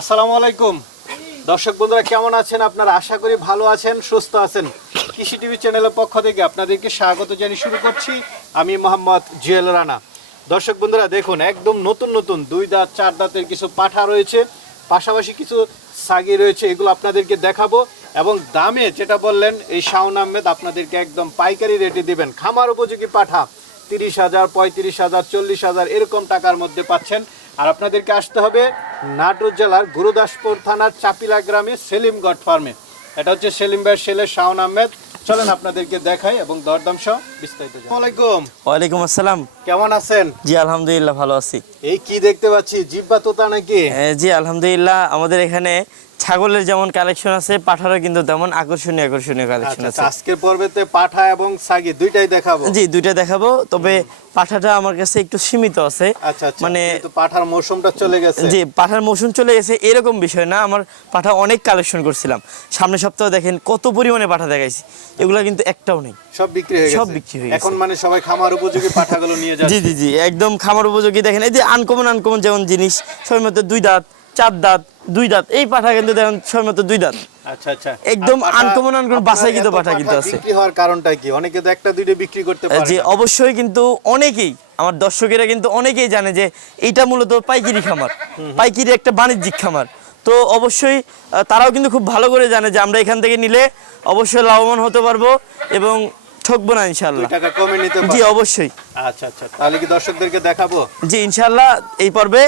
আসসালামু আলাইকুম। দর্শক বন্ধুরা, কেমন আছেন? আপনারা আশা করি ভালো আছেন, সুস্থ আছেন। কৃষি টিভি চ্যানেলের পক্ষ থেকে আপনাদেরকে স্বাগত জানিয়ে শুরু করছি। আমি মোহাম্মদ জুয়েল রানা। দর্শক বন্ধুরা, দেখুন, একদম নতুন নতুন দুই দাঁত, চার দাঁতের কিছু পাঠা রয়েছে। পাশাপাশি কিছু সাগি রয়েছে, এগুলো আপনাদেরকে দেখাবো। এবং দামে যেটা বললেন, এই শাওন আহমেদ আপনাদেরকে একদম পাইকারি রেটে দিবেন। খামার উপযোগী পাঠা, তিরিশ হাজার, পঁয়ত্রিশ হাজার, চল্লিশ হাজার, এরকম টাকার মধ্যে পাচ্ছেন। আর আপনাদেরকে আসতে হবে নাটোর জেলার গুরুদাসপুর থানার চাপিলা গ্রামে সেলিমগড় ফার্মে। এটা হচ্ছে সেলিম ভাইয়ের ছেলে শাওন আহমেদ। চলেন আপনাদেরকে দেখাই এবং দরদাম সহ বিস্তারিত জানাই। ওয়ালাইকুম। আসসালাম। কেমন আছেন? জি আলহামদুলিল্লাহ ভালো আছি। এই কি দেখতে পাচ্ছি? জিব্বা তোতা নাকি? জি আলহামদুলিল্লাহ আমাদের এখানে ছাগলের যেমন কালেকশন আছে পাঠারও কিন্তু তেমন আকর্ষণীয় আকর্ষণীয় কালেকশন আচ্ছা, আছে। আজকের পর্বেতে পাঠা এবং সাগি দুইটাই দেখাবো? জি দুইটা দেখাবো তবে পাঠাটা আমার কাছে একটু সীমিত আছে। আচ্ছা আচ্ছা মানে পাঠার মৌসুমটা চলে গেছে। জি পাঠার মৌসুম চলে গেছে এরকম বিষয় না আমার পাঠা অনেক কালেকশন করছিলাম। সামনের সপ্তাহে দেখেন কত পরিমাণে পাঠা দেখাইছি এগুলা কিন্তু একটাও নেই। সব বিক্রি হয়ে গেছে। সব বিক্রি হয়ে গেছে। এখন মানে সবাই খামার উপযোগী পাঠাগুলো নিয়ে জি যাচ্ছে। জি জি একদম খামার উপযোগী। দেখেন এই যে আনকমন আনকমন যেমন জিনিস সময় মতো দুই দাঁত চার দাঁত দুই দাঁত। এই পাঠা কিন্তু দেখেন সময় মতো দুই দাঁত। আচ্ছা আচ্ছা। একদম আর পাঠা- uncommon uncommon আপনার বাছাই কিন্তু পাঠা কিন্তু আছে। বিক্রি হওয়ার কারণটা কি? অনেকে তো একটা দুইটা বিক্রি করতে পারে যে অবশ্যই কিন্তু অনেকেই আমার দর্শকেরা কিন্তু অনেকেই জানে যে এটা মূলত পাইকারি খামার পাইকারি একটা বাণিজ্যিক খামার। তো অবশ্যই তারাও কিন্তু খুব ভালো করে জানে যে আমরা এখান থেকে নিলে অবশ্যই লাভবান হতে পারব এবং ঠকবো না ইনশাল্লাহ টাকা কমে নিতে জি অবশ্যই। আচ্ছা আচ্ছা তাহলে কি দর্শকদেরকে দেখাবো? জি ইনশাল্লাহ এই পর্বে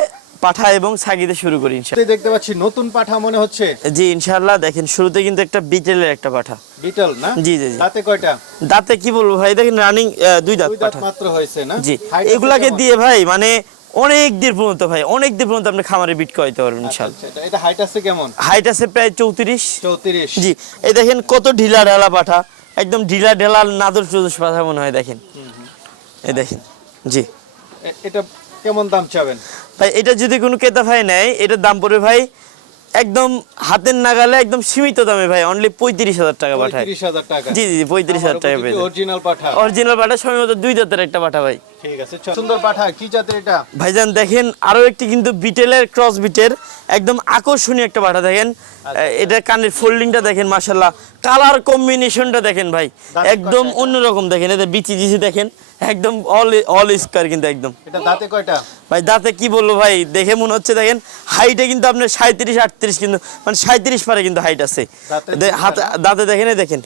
পাঠা এবং সাগিতে শুরু করি ইনশাল্লাহ। এই দেখতে পাচ্ছি নতুন পাঠা মনে হচ্ছে। জি ইনশাল্লাহ। দেখেন শুরুতে কিন্তু একটা বিটেলের একটা পাঠা। বিটল না? জি, জি। তাতে কয়টা? দাঁতে কি বলব ভাই? দেখেন রানিং দুই দাঁত পাঠা। মাত্র হয়েছে না? জি। এগুলাকে দিয়ে ভাই মানে অনেক দিন পর্যন্ত ভাই অনেক দিন পর্যন্ত আপনি খামারে বিট করাইতে পারবেন আচ্ছা, ইনশাল্লাহ। আচ্ছা, এটা- হাইট আছে কেমন? হাইট আছে প্রায় চৌত্রিশ। চৌত্রিশ। জি। এই দেখেন কত ঢিলা ঢালা পাঠা। একদম ঢিলা ঢালা নাদর চৌদশ পাঠা মনে হয় দেখেন। এই দেখেন জি। এটা কেমন দাম চাবেন? ভাই এটা যদি কোনো ক্রেতা ভাই নেয় এটার দাম পড়বে ভাই একদম হাতের নাগালে একদম সীমিত দামে ভাই অনলি পঁয়ত্রিশ হাজার টাকা পাঠায়। জি জি পঁয়ত্রিশ হাজার টাকা অরিজিনাল পাঠা। অরিজিনাল পাঠা সময় মতো দুই দাঁতের একটা পাঠা ভাই। ঠিক আছে সুন্দর পাঠা কি জাতের এটা? ভাইজান দেখেন আরও একটি কিন্তু বিটেলের ক্রস বিটের একদম আকর্ষণীয় একটা পাঠা দেখেন। এটা কানের ফোল্ডিংটা দেখেন কালার কম্বিনেশনটা দেখেন ভাই। দাঁতে একদম অন্যরকম দেখেন এদের বিচি দেখেন। একদম অল অল স্কোয়ার কিন্তু একদম। এটা দাঁতে কয়টা? ভাই দাঁতে কি বলব ভাই? দেখে মনে হচ্ছে দেখেন হাইটে কিন্তু আপনার সাঁত্রিশ আটত্রিশ কিন্তু মানে সাঁত্রিশ পারে কিন্তু হাইট আছে। দাঁতে দেখেন দেখেন।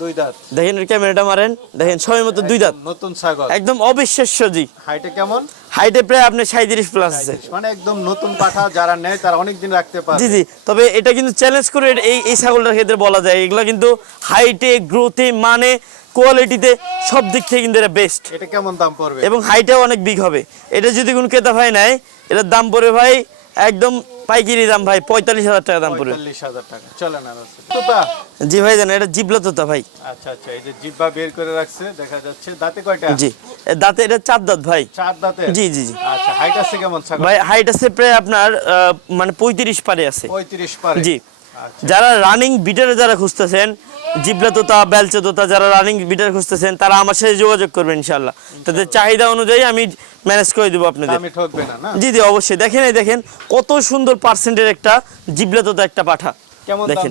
দুই দাঁত। দেখেন ক্যামেরাটা মারেন। দেখেন সময় মতো দুই দাঁত। নতুন ছাগল। একদম অবিশ্বাস্য জি। হাইটে কেমন? হাইটে প্রায় আপনার সাঁত্রিশ প্লাস আছে। মানে একদম নতুন পাঠা যারা নেয় তারা অনেক দিন রাখতে পারে জি জি। তবে এটা কিন্তু চ্যালেঞ্জ করে এই এই ছাগলটার ক্ষেত্রে বলা যায় এগুলো কিন্তু হাইটে গ্রোথে মানে কোয়ালিটিতে সব দিক থেকে কিন্তু এটা বেস্ট এটা কেমন দাম পড়বে? এবং হাইটেও অনেক বিগ হবে। এটা যদি কোনো ক্রেতা ভাই নেয় এটার দাম পড়বে ভাই একদম পাইকারি দাম ভাই পঁয়তাল্লিশ হাজার টাকা দাম পড়বে পঁয়তাল্লিশ হাজার টাকা। চলে না তোতা? জি ভাই জানেন এটা জিবলা তোতা ভাই। আচ্ছা আচ্ছা এই যে জিব্বা বের করে রাখছে দেখা যাচ্ছে। দাঁতে কয়টা? জি দাঁতে এটা চার দাঁত ভাই। চার দাঁতে? জি জি জি। আচ্ছা হাইট আছে কেমন ভাই হাইট আছে প্রায় আপনার আহ, মানে পঁয়ত্রিশ পারে আছে। পঁয়ত্রিশ পারে। জি। যারা রানিং বিটারে যারা খুঁজতেছেন জিবলা তোতা বেলচে তোতা যারা রানিং বিটার খুঁজতেছেন তারা আমার সাথে যোগাযোগ করবেন ইনশাল্লাহ তাদের চাহিদা অনুযায়ী আমি ম্যানেজ করে দেবো আপনাদের। জি জি অবশ্যই। দেখেন এই দেখেন কত সুন্দর পার্সেন্টের একটা জিবলা তোতা একটা পাঠা। দেখেন।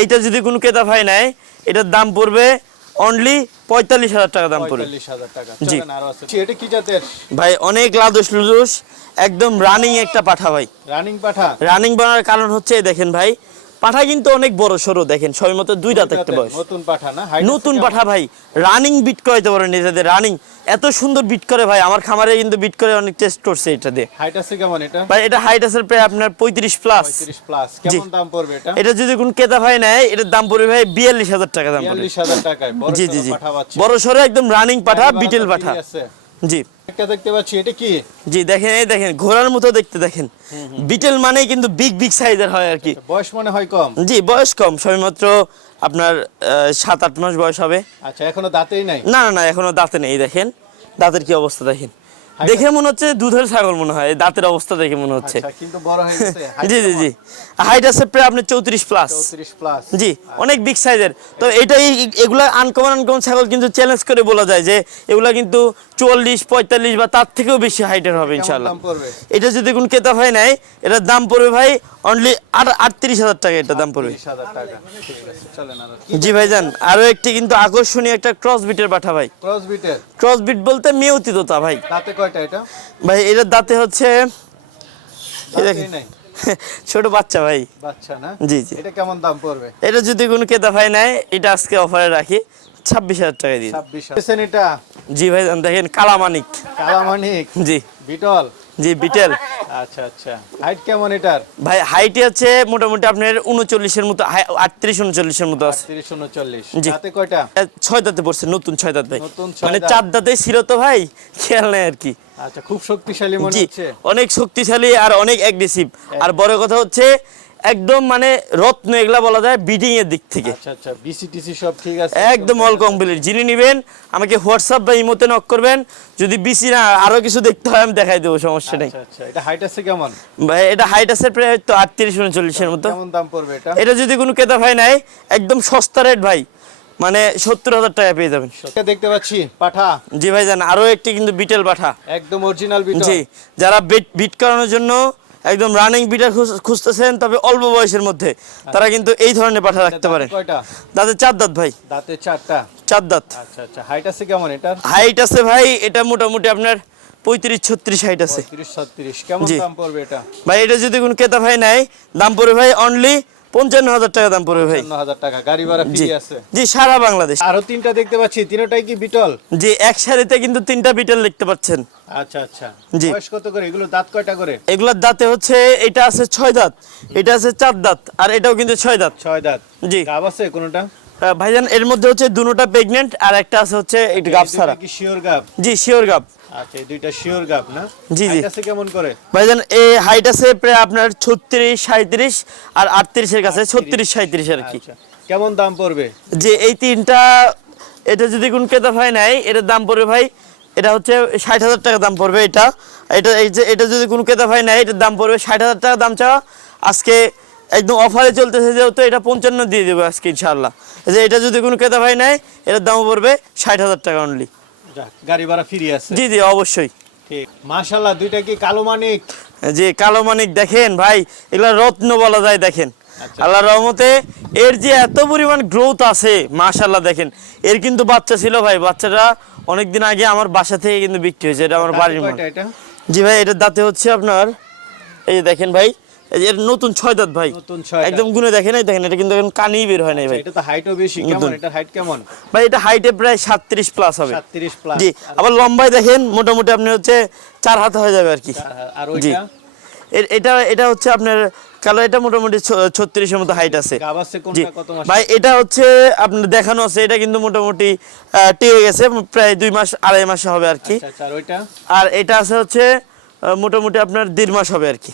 এইটা যদি কোনো ক্রেতা ভাই নেয় এটার দাম পড়বে অনলি পঁয়তাল্লিশ হাজার টাকা দাম পড়বে। জি। এটা কি জাতের? ভাই অনেক লাদুস লুদুস একদম রানিং একটা পাঠা ভাই। রানিং পাঠা? রানিং বানার কারণ হচ্ছে দেখেন ভাই পাঠা কিন্তু অনেক বড় সরো দেখেন সবাই মতো দুই দাঁত একটা বয়স। নতুন পাঠা না? নতুন পাঠা ভাই রানিং বিট করাইতে পারেন এটাতে রানিং এত সুন্দর বিট করে ভাই আমার খামারে কিন্তু বিট করে অনেক টেস্ট করছে এটা দিয়ে। হাইট আছে কেমন এটা? ভাই এটা হাইট আছে প্রায় আপনার পঁয়ত্রিশ প্লাস পঁয়ত্রিশ প্লাস কেমন দাম পড়বে এটা? এটা যদি কোন ক্রেতা ভাই নেয় এটার দাম পড়বে ভাই বিয়াল্লিশ হাজার টাকা দাম পড়বে। বিয়াল্লিশ হাজার টাকায় বড় জি জি জি। বড় সরো একদম রানিং পাঠা বিটেল পাঠা জি। একটা দেখতে পাচ্ছি এটা কি? জি দেখেন এই দেখেন ঘোড়ার মতো দেখতে দেখেন। বিটেল কিন্তু বিগ বিগ সাইজের হয় আর কি। বয়স মনে হয় কম? জি বয়স কম সবেমাত্র আপনার সাত আট মাস বয়স হবে। আচ্ছা এখনও দাঁতেই নাই? না না না এখনও দাঁতে নেই দেখেন। দাঁতের কি অবস্থা দেখেন। দেখে মনে হচ্ছে দুধের ছাগল মনে হয় দাঁতের অবস্থা দেখে মনে হচ্ছে। আচ্ছা কিন্তু বড় হয়ে গেছে জি জি জি। হাইট আছে প্রায় আপনি চৌত্রিশ প্লাস 34 প্লাস জি অনেক বিগ সাইজের তো এটাই এগুলা আনকমন আনকমন ছাগল কিন্তু চ্যালেঞ্জ করে বলা যায় যে এগুলা কিন্তু চুয়াল্লিশ পঁয়তাল্লিশ বা তার থেকেও বেশি হাইটের হবে ইনশাল্লাহ এটা যদি কোন কেতা ভাই নাই এটার দাম পড়বে ভাই অনলি আট আটত্রিশ হাজার টাকা এটার দাম পড়বে। 30000 টাকা। ঠিক আছে জি ভাইজান আরও একটি কিন্তু আকর্ষণীয় একটা ক্রস বিটের পাঠা ভাই। ক্রস বিটের ক্রস বিট বলতে মেয়তি তোতা ভাই। দাঁতে কয়টা এটা? ভাই এটার দাঁতে হচ্ছে ছোট বাচ্চা ভাই। বাচ্চা না? জি জি। এটা কেমন দাম পড়বে? এটা যদি কোনো কেতা ভাই নাই এটা আজকে অফারে রাখি ছাব্বিশ হাজার টাকা দিন। 26 এটা? জি ভাই দেখেন কালামানিক। কালামানিক? জি। বিটল? জি বিটেল। আচ্ছা আচ্ছা। হাইট কেমন এটার? ভাই হাইটে আছে মোটামুটি আপনার উনচল্লিশের মতো 38 39 এর মতো আছে। 38 39 দাঁতে কয়টা? ছয় দাঁতে পড়ছে নতুন ছয় দাঁত ভাই। নতুন ছয় মানে চার দাঁতে ছিল তো ভাই খেয়াল নেই আর কি। আচ্ছা খুব শক্তিশালী মনে হচ্ছে। অনেক শক্তিশালী আর অনেক অ্যাগ্রেসিভ আর বড় কথা হচ্ছে একদম মানে রত্ন এগুলা বলা যায় বিডিং এর দিক থেকে। আচ্ছা আচ্ছা বিসিটিসি সব ঠিক আছে। একদম অল কমপ্লিট যিনি নেবেন আমাকে হোয়াটসঅ্যাপ বা ইমোতে নক করবেন। যদি বিসি না আরও কিছু দেখতে হয় আমি দেখাই দেবো সমস্যা নেই। আচ্ছা এটা হাইট আছে কেমন? ভাই এটা হাইট আছে প্রায় তো আটত্রিশ উনচল্লিশের মতো। কেমন দাম পড়বে এটা? এটা যদি কোনো ক্রেতা ভাই নাই একদম সস্তা রেট ভাই। মানে সত্তর হাজার টাকা পেয়ে যাবেন। দেখতে পাচ্ছি পাঠা। জি ভাই জান আরও একটি কিন্তু বিটেল পাঠা। একদম অরিজিনাল বিটল। জি যারা বিট বিট করানোর জন্য একদম রানিং বিটার খুঁজতেছেন তবে অল্প বয়সের মধ্যে। তারা কিন্তু এই ধরনের পাঠা রাখতে দাঁতে পারেন কয়টা চার দাঁত ভাই। দাঁতে চারটা? চার দাঁত। আচ্ছা আচ্ছা। হাইট আছে কেমন এটার? হাইট আছে ভাই এটা মোটামুটি আপনার পঁয়ত্রিশ ছত্রিশ হাইট আছে। কেমন দাম পড়বে এটা? ভাই এটা যদি কোনো ক্রেতা ভাই নাই দাম পড়বে ভাই অনলি পঞ্চান্ন হাজার টাকা দাম পড়বে ভাই। 59000 টাকা গাড়ি ভাড়া জি। ফ্রি আছে। জি সারা বাংলাদেশ। আরও তিনটা দেখতে পাচ্ছি তিনটাই কি বিটল জি এক সারিতে কিন্তু তিনটা বিটল দেখতে পাচ্ছেন। আচ্ছা আচ্ছা। জি। বয়স কত করে? এগুলো দাঁত কয়টা করে? এগুলোর দাঁতে হচ্ছে এটা আছে ছয় দাঁত এটা আছে চার দাঁত আর এটাও কিন্তু ছয় দাঁত। ছয় দাঁত। জি। গাব আছে কোনটা? ভাইজান এর মধ্যে হচ্ছে দুটোটা প্রেগনেন্ট আর একটা আছে হচ্ছে একটু গাব ছাড়া। কি শিওর গাব জি শিওর গাব আচ্ছা এই দুইটা শিওর গাব না? জি, জি। আছে কেমন করে? ভাইজান এই হাইট আছে প্রায় আপনার ছত্রিশ সাঁত্রিশ আর আটত্রিশের কাছে ছত্রিশ সাঁত্রিশ আর কি। আচ্ছা। কেমন দাম পড়বে? যে এই তিনটা এটা যদি কোন ক্রেতা ভাই নাই এটার দাম পড়বে ভাই এটা হচ্ছে ষাট হাজার টাকা দাম পড়বে এটা। এটা এই যে এটা যদি কোনো ক্রেতা ভাই নাই এটার দাম পড়বে ষাট হাজার টাকা দাম চাওয়া। আজকে একদম অফারে চলতেছে যেহেতু এটা পঞ্চান্ন দিয়ে দেবো আজকে ইনশাআল্লাহ। এই যে এটা যদি কোনো ক্রেতা ভাই নেয় এটার দাম পড়বে ষাট হাজার টাকা অনলি গাড়ি ভাড়া ফ্রি আছে। জি জি অবশ্যই। ঠিক। দুইটা কি কালো মানিক? যে কালো মানিক দেখেন ভাই এগুলা রত্ন বলা যায় দেখেন। আচ্ছা। আল্লাহ রহমতে এর যে এত পরিমাণ গ্রোথ আছে মাশাল্লাহ দেখেন এর কিন্তু বাচ্চা ছিল ভাই বাচ্চাটা অনেকদিন আগে আমার বাসা থেকে কিন্তু বিক্রি হয়েছে এটা আমার বাড়ির। জি ভাই এটার দাঁতে হচ্ছে আপনার এই যে দেখেন ভাই এর নতুন ছয় দাঁত ভাই। নতুন। একদম গুনে দেখেন এই দেখেন এটা কিন্তু এখন কানেই বের হয় নাই ভাই। এটা তো হাইটও বেশি কেমন? এটা হাইট কেমন? ভাই এটা হাইটে প্রায় সাতত্রিশ প্লাস হবে। 37 প্লাস জি আবার লম্বায় দেখেন মোটামুটি আপনি হচ্ছে চার হাত হয়ে যাবে আর কি। আর ওইটা? এটা এটা হচ্ছে আপনার কালো এটা মোটামুটি ছত্রিশের মতো হাইট আছে। ভাই এটা হচ্ছে আপনার দেখানো আছে এটা কিন্তু মোটামুটি টিকে গেছে প্রায় দুই মাস আড়াই মাস হবে আর কি। আচ্ছা আচ্ছা আর ওইটা? আর এটা আছে হচ্ছে মোটামুটি আপনার দেড় মাস হবে আর কি।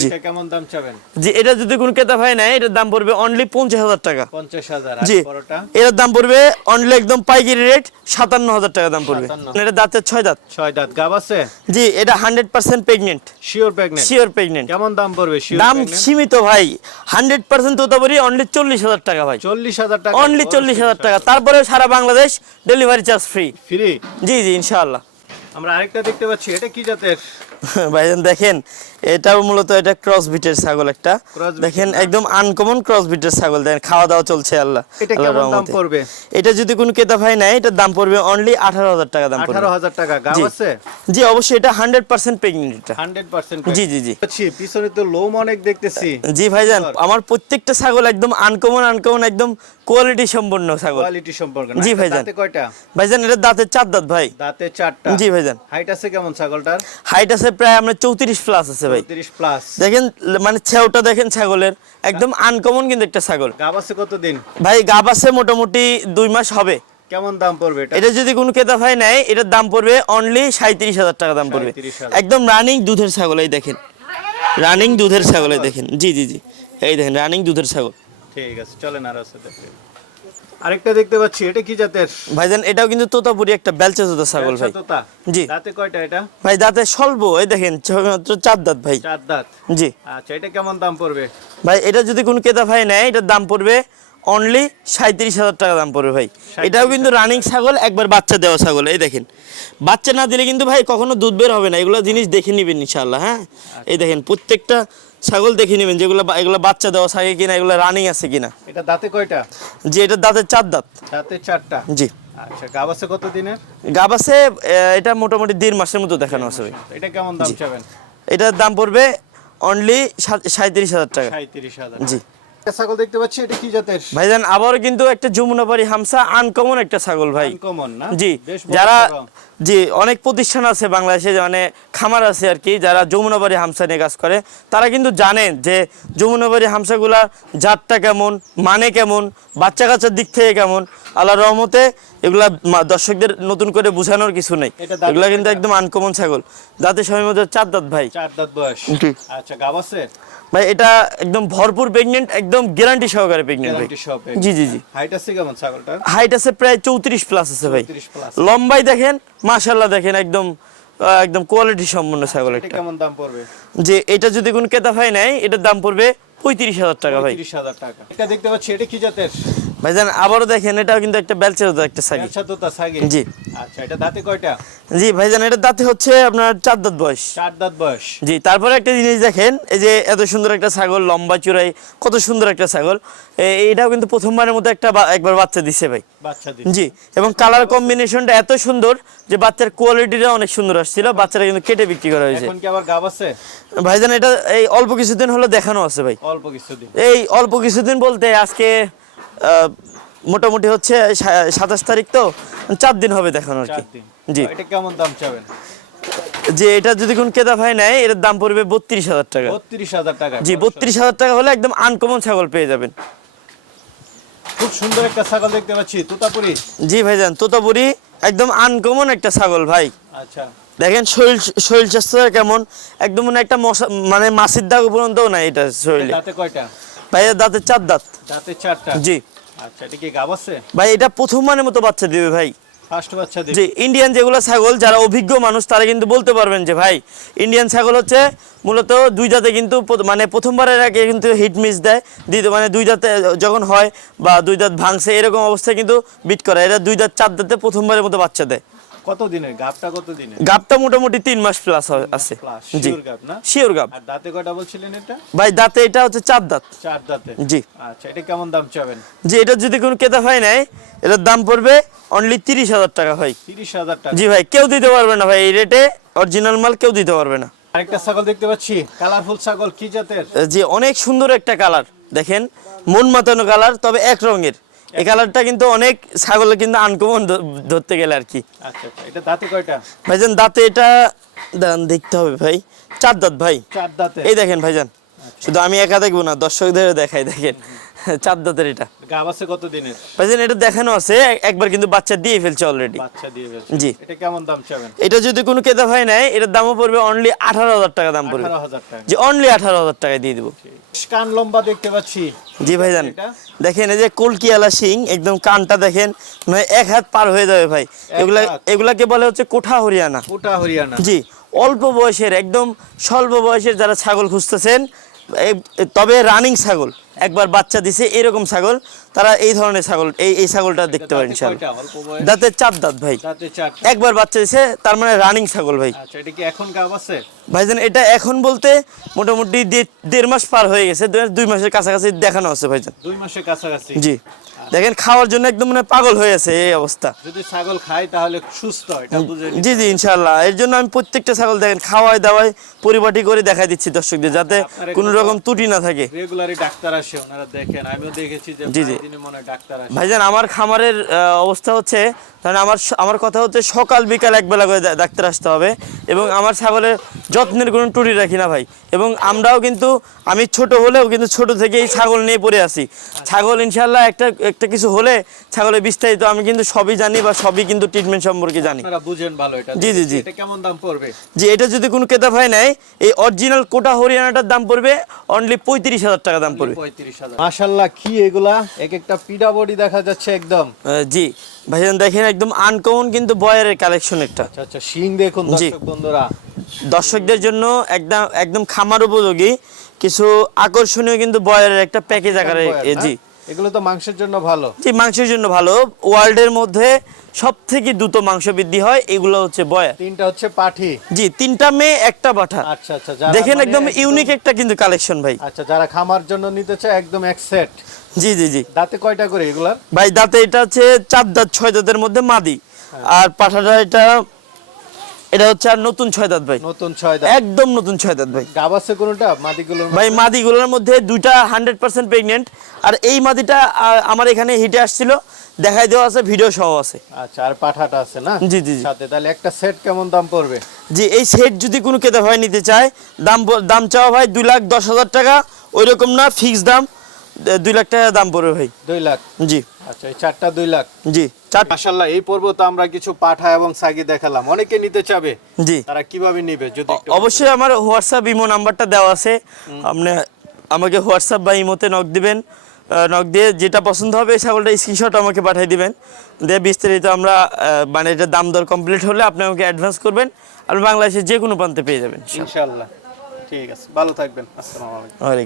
জি। এটা কেমন দাম চাবেন? যে এটা যদি কোন ক্রেতা ভাই নাই এটার দাম পড়বে অনলি পঞ্চাশ হাজার টাকা। পঞ্চাশ হাজার জি এটার দাম পড়বে অনলি একদম পাইকারি রেট সাতান্ন হাজার টাকা দাম পড়বে। এটা দাঁতের ছয় দাঁত। ছয় দাঁত গাব আছে? জি এটা hundred percent pregnant sure pregnant sure pregnant কেমন দাম পড়বে? দাম সীমিত ভাই হান্ড্রেড পার্সেন্ট তো তোতাবরি অনলি চল্লিশ হাজার টাকা ভাই। চল্লিশ হাজার টাকা। অনলি চল্লিশ হাজার টাকা। তারপরে সারা Bangladesh delivery charge free free জি জি ইনশাআল্লাহ। আমরা আরেকটা দেখতে পাচ্ছি এটা কি জাতের? ভাইজান দেখেন এটাও মূলত এটা ক্রস বিটের ছাগল একটা। দেখেন একদম আনকমন ক্রস বিটের ছাগল দেখেন খাওয়া দাওয়া চলছে আল্লাহ এটা কেমন দাম পড়বে? এটা যদি কোনো ক্রেতা ভাই নাই এটার দাম পড়বে অনলি আঠারো হাজার টাকা দাম পড়বে। আঠারো হাজার টাকা গাব আছে? জি অবশ্যই এটা হান্ড্রেড পার্সেন্ট প্রেগনেন্ট এটা। হান্ড্রেড পার্সেন্ট জি জি জি। আচ্ছা পিছনে তো লোম অনেক দেখতেছি। জি ভাইজান আমার প্রত্যেকটা ছাগল একদম আনকমন আনকমন একদম কোয়ালিটি সম্পন্ন ছাগল। কোয়ালিটি সম্পর্কে জি ভাইজান। দাঁতে কয়টা? ভাইজান এটা দাঁতের চার দাঁত ভাই। দাঁতে চারটা। জি ভাইজান। হাইট আছে কেমন ছাগলটার? হাইট আছে প্রায় আপনার চৌত্রিশ প্লাস আছে ভাই। 30 প্লাস দেখেন মানে ছেউটা দেখেন ছাগলের। একদম আনকমন কিন্তু একটা ছাগল। গাব আছে কতদিন? ভাই গাব আছে মোটামুটি দুই মাস হবে। কেমন দাম পড়বে এটা? যদি কোনো ক্রেতা ভাই নেয় এটার দাম পড়বে অনলি সাঁত্রিশ হাজার টাকা দাম পড়বে। একদম রানিং দুধের ছাগল এই দেখেন। রানিং দুধের ছাগল এই দেখেন। জি জি জি। এই দেখেন রানিং দুধের ছাগল। ঠিক আছে চলেন আর আছে আরেকটা দেখতে পাচ্ছি এটা কি জাতের? ভাইজান এটাও কিন্তু তোতাপুরি একটা বেলচা তোতা ছাগল ভাই। তোতা? জি। দাঁতে কয়টা এটা? ভাই দাঁতে স্বল্প এই দেখেন মাত্র চার দাঁত ভাই। চার দাঁত? জি। আচ্ছা এটা কেমন দাম পড়বে? ভাই এটা যদি কোনো কেতা ভাই নেয় এটার দাম পড়বে অনলি সাঁত্রিশ হাজার টাকা দাম পড়বে ভাই। এটাও কিন্তু রানিং ছাগল একবার বাচ্চা দেওয়া ছাগল এই দেখেন। বাচ্চা না দিলে কিন্তু ভাই কখনো দুধ বের হবে না এগুলো জিনিস দেখে নেবেন ইনশাল্লাহ হ্যাঁ? এই দেখেন প্রত্যেকটা ছাগল দেখে নেবেন যেগুলো এগুলো বাচ্চা দেওয়া থাকে কিনা এগুলো রানিং আছে কিনা। এটা দাঁতে কয়টা? যে এটা দাঁতের চার দাঁত। দাঁতের চারটা? জি। আচ্ছা গাব আছে কত দিনের গাব আছে এটা মোটামুটি দেড় মাসের মতো দেখানো আছে। এটা কেমন দাম চাবেন? এটার দাম পড়বে অনলি সাঁত্রিশ হাজার টাকা। সাঁত্রিশ হাজার জি। ছাগল দেখতে পাচ্ছি এটা কি জাতের? ভাইজান আবার কিন্তু একটা যমুনাপাড়ি হামসা আনকমন একটা ছাগল ভাই। কমন না? জি যারা। জি অনেক প্রতিষ্ঠান আছে বাংলাদেশে যে মানে খামার আছে আর কি যারা যমুনাবাড়ি হামসা নিয়ে কাজ করে তারা কিন্তু জানেন যে যমুনাবাড়ি হামসাগুলা জাতটা কেমন মানে কেমন বাচ্চা কাচ্চার দিক থেকে কেমন আল্লাহ রহমতে এগুলা দর্শকদের নতুন করে বোঝানোর কিছু নেই। এগুলা কিন্তু একদম আনকমন ছাগল। দাঁতে সময় মধ্যে চার দাঁত ভাই। চার দাঁত বয়স। আচ্ছা গাব আছে? ভাই এটা একদম ভরপুর প্রেগনেন্ট একদম গ্যারান্টি সহকারে প্রেগনেন্ট ভাই। জি জি জি। হাইট আছে কেমন ছাগলটার? হাইট আছে প্রায় চৌত্রিশ প্লাস আছে ভাই। লম্বাই দেখেন মাশাল্লাহ দেখেন একদম একদম কোয়ালিটি সম্পন্ন ছাগল একটা। কেমন দাম পড়বে? যে এটা যদি কোন কেতা ভাই নেয় এটার দাম পড়বে পঁয়ত্রিশ হাজার টাকা ভাই। পঁয়ত্রিশ হাজার টাকা। এটা দেখতে পাচ্ছি এটা কি জাতের? ভাইজান আবারও দেখেন এটাও কিন্তু একটা বেলচে একটা তা সাগে জি। আচ্ছা এটা দাঁতে কয়টা? জি ভাইজান এটার দাঁতে হচ্ছে আপনার চার দাঁত বয়স। চার দাঁত বয়স। জি তারপরে একটা জিনিস দেখেন এই যে এত সুন্দর একটা ছাগল লম্বা চূড়াই কত সুন্দর একটা ছাগল। এটাও কিন্তু প্রথমবারের মতো একটা একবার বাচ্চা দিছে ভাই। বাচ্চা জি এবং কালার কম্বিনেশনটা এত সুন্দর যে বাচ্চার কোয়ালিটিটা অনেক সুন্দর আসছিল বাচ্চারা কিন্তু কেটে বিক্রি করা হয়েছে। এখন কি আবার গাব আছে? ভাইজান এটা এই অল্প কিছুদিন হলো দেখানো আছে ভাই। অল্প কিছুদিন। এই অল্প কিছুদিন বলতে আজকে মোটামুটি হচ্ছে সাতাশ তারিখ তো চার দিন হবে দেখানো আর কি। জি। এটা কেমন দাম চাবেন? যে এটা যদি কোন কেদা ভাই নেয় এটার দাম পড়বে বত্রিশ হাজার টাকা। বত্রিশ হাজার টাকা জি বত্রিশ হাজার টাকা হলে একদম আনকমন ছাগল পেয়ে যাবেন। খুব সুন্দর একটা ছাগল দেখতে পাচ্ছি তোতাপুরি। জি ভাইজান তোতাপুরি একদম আনকমন একটা ছাগল ভাই। আচ্ছা। দেখেন শরীর শরীর স্বাস্থ্য কেমন একদম মানে একটা মানে মাসির দাগ পর্যন্তও নাই এটা শরীরে। দাঁতে কয়টা? ভাইয়ের দাঁতের চার দাঁত। দাঁতে চারটা। জি। আচ্ছা এটা কি গাব আছে? ভাই এটা প্রথমবারের মতো বাচ্চা দিবে ভাই। ফার্স্ট বাচ্চা দিন যে ইন্ডিয়ান যেগুলো ছাগল যারা অভিজ্ঞ মানুষ তারা কিন্তু বলতে পারবেন যে ভাই ইন্ডিয়ান ছাগল হচ্ছে মূলত দুই দাঁতে কিন্তু মানে প্রথমবারের আগে কিন্তু হিট মিস দেয়। দ্বিতীয় মানে দুই দাঁতে যখন হয় বা দুই দাঁত ভাঙছে এরকম অবস্থায় কিন্তু বিট করে এটা দুই দাঁত চার দাঁতে প্রথমবারের মতো বাচ্চা দেয়। কত দিনের গাবটা কত দিনের গাবটা মোটামুটি তিন মাস প্লাস আছে শিওর গাব না? শিওর গাব আর দাঁতে কয়টা বলছিলেন এটা? ভাই দাঁতে এটা হচ্ছে চার দাঁত। চার দাঁতে? জি। আচ্ছা এটা কেমন দাম চাবেন? যে এটা যদি কোনো কেতা ভাই নেয় এটার দাম পড়বে অনলি তিরিশ হাজার টাকা ভাই। টাকা। জি ভাই কেউ দিতে পারবে না ভাই এই রেটে অরিজিনাল মাল কেউ দিতে পারবে না। আরেকটা ছাগল দেখতে পাচ্ছি কালারফুল ছাগল কি জাতের? যে অনেক সুন্দর একটা কালার দেখেন মন মাতানো কালার তবে এক রঙের। এই কালারটা কিন্তু অনেক ছাগলের কিন্তু আনকমন ধরতে গেলে আর কি। আচ্ছা আচ্ছা এটা দাঁতে কয়টা? ভাইজান দাঁতে এটা দেখতে হবে ভাই। চার দাঁত ভাই। চার দাঁতে? এই দেখেন ভাইজান শুধু আমি একা দেখব না দর্শকদের দেখাই দেখেন। চার দাঁতের এটা। গাব আছে কত দিনের ভাইজান এটা দেখানো আছে একবার কিন্তু বাচ্চা দিয়ে ফেলছে অলরেডি বাচ্চা দিয়ে ফেলছে। জি। এটা কেমন দাম চাবেন? এটা যদি কোনো কেতা ভাই নেয় এটার দামও পড়বে অনলি আঠারো হাজার টাকা দাম পড়বে। আঠারো হাজার টাকা। যে অনলি আঠারো হাজার টাকায় দিয়ে দেবো। কান লম্বা দেখতে পাচ্ছি। জি ভাইজান? দেখেন এই যে কলকিয়ালা সিং একদম কানটা দেখেন মানে এক হাত পার হয়ে যাবে ভাই। এগুলা এগুলাকে বলে হচ্ছে কোঠা হরিয়ানা। ওটা হরিয়ানা। জি অল্প বয়সের একদম স্বল্প বয়সের যারা ছাগল খুঁজতেছেন তবে রানিং ছাগল। একবার বাচ্চা দিছে এরকম ছাগল তারা এই ধরনের ছাগল এই এই ছাগলটা দেখতে পারেন দাঁতে চার দাঁত ভাই। একবার বাচ্চা দিছে তার মানে রানিং ছাগল ভাই। আচ্ছা ভাইজান এটা এখন বলতে মোটামুটি দেড় মাস পার হয়ে গেছে দুই মাসের কাছাকাছি দেখানো আছে ভাইজান। দুই মাসের কাছাকাছি? জি। দেখেন খাওয়ার জন্য একদম মানে পাগল হয়ে আছে এই অবস্থা। যদি ছাগল খায় তাহলে সুস্থ এটা বুঝে জি জি ইনশাল্লাহ এর জন্য আমি প্রত্যেকটা ছাগল দেখেন খাওয়াই দাওয়াই পরিপাটি করে দেখাই দিচ্ছি দর্শকদের যাতে কোনো রকম ত্রুটি না থাকে। রেগুলারই ডাক্তার আসে ওনারা দেখেন। আমিও দেখেছি যে জি, জি। মনে ডাক্তার আসে। ভাইজান আমার খামারের অবস্থা হচ্ছে কারণ আমার আমার কথা হচ্ছে সকাল বিকাল একবেলা করে ডাক্তার আসতে হবে এবং আমার ছাগলের যত্নের কোনো টুটি রাখি না ভাই। এবং আমরাও কিন্তু আমি ছোট হলেও কিন্তু ছোট থেকেই ছাগল নিয়ে পড়ে আছি। ছাগল ইনশাল্লাহ একটা একটা একটা কিছু হলে ছাগলের বিস্তারিত আমি কিন্তু সবই জানি বা সবই কিন্তু ট্রিটমেন্ট সম্পর্কে জানি। বুঝেন ভালো এটা। জি, জি, জি। এটা কেমন দাম পড়বে? যে এটা যদি কোনো ক্রেতা ভাই নেয় এই অরিজিনাল কোটা হরিয়ানাটার দাম পড়বে অনলি পঁয়ত্রিশ হাজার টাকা দাম পড়বে। মাশাল্লাহ কি এগুলা? এক একটা পিডা বডি দেখা যাচ্ছে একদম। জি। ভাইজান দেখেন একদম আনকমন কিন্তু বয়ারের কালেকশন একটা। আচ্ছা আচ্ছা শিং দেখুন জি। দর্শক বন্ধুরা। দর্শকদের জন্য একদম একদম খামার উপযোগী। কিছু আকর্ষণীয় কিন্তু বয়ারের একটা প্যাকেজ আকারে জি। এগুলো তো মাংসের জন্য ভালো। জি মাংসের জন্য ভালো। ওয়ার্ল্ডের মধ্যে সব থেকে দ্রুত মাংস বৃদ্ধি হয় এগুলো হচ্ছে বয়ার তিনটা হচ্ছে পাঠি। জি তিনটা মেয়ে একটা পাঠা আচ্ছা আচ্ছা দেখেন মানে একদম ইউনিক একটা কিন্তু কালেকশন ভাই। আচ্ছা যারা খামার জন্য নিতে চায় একদম এক সেট জি জি জি। দাঁতে কয়টা করে এগুলার? ভাই দাঁতে এটা হচ্ছে চার দাঁত ছয় দাঁতের মধ্যে মাদি। হ্যাঁ। আর পাঠাটা এটা এটা হচ্ছে আর নতুন ছয় দাঁত ভাই। নতুন ছয় দাঁত। একদম নতুন ছয় দাঁত ভাই। গাব আছে কোনোটা? মাদিগুলোর ভাই মাদিগুলোর মধ্যে দুইটা হান্ড্রেড পার্সেন্ট প্রেগনেন্ট আর এই মাদিটা আমার এখানে হিটে আসছিল। দেখাই দেওয়া আছে ভিডিও সহ আছে। আচ্ছা আর পাঠাটা আছে না? জি, জি। সাথে তাহলে একটা সেট কেমন দাম পড়বে? জি এই সেট যদি কোনো ক্রেতা ভাই নিতে চায় দাম দাম চাওয়া ভাই দুই লাখ দশ হাজার টাকা। ওই রকম না ফিক্স দাম দুই লাখ টাকা দাম পড়বে ভাই। দুই লাখ। জি। আচ্ছা এই চারটা দুই লাখ? জি চার মাশাল্লাহ এই পর্ব তো আমরা কিছু পাঠা এবং সাগি দেখালাম। অনেকে নিতে চাবে। জি। তারা কীভাবে নিবে যদি অবশ্যই আমার হোয়াটসঅ্যাপ ইমো নাম্বারটা দেওয়া আছে। আপনি আমাকে হোয়াটসঅ্যাপ বা ইমোতে নক দিবেন। নক দিয়ে যেটা পছন্দ হবে ছাগলটা স্ক্রিনশট আমাকে পাঠিয়ে দিবেন। দিয়ে বিস্তারিত আমরা মানে এটা দাম দর কমপ্লিট হলে আপনি আমাকে অ্যাডভান্স করবেন। আর বাংলাদেশের যে কোনো প্রান্তে পেয়ে যাবেন ইনশাআল্লাহ। ঠিক আছে ভালো থাকবেন। আসসালামু আলাইকুম। ওয়ালাইকুম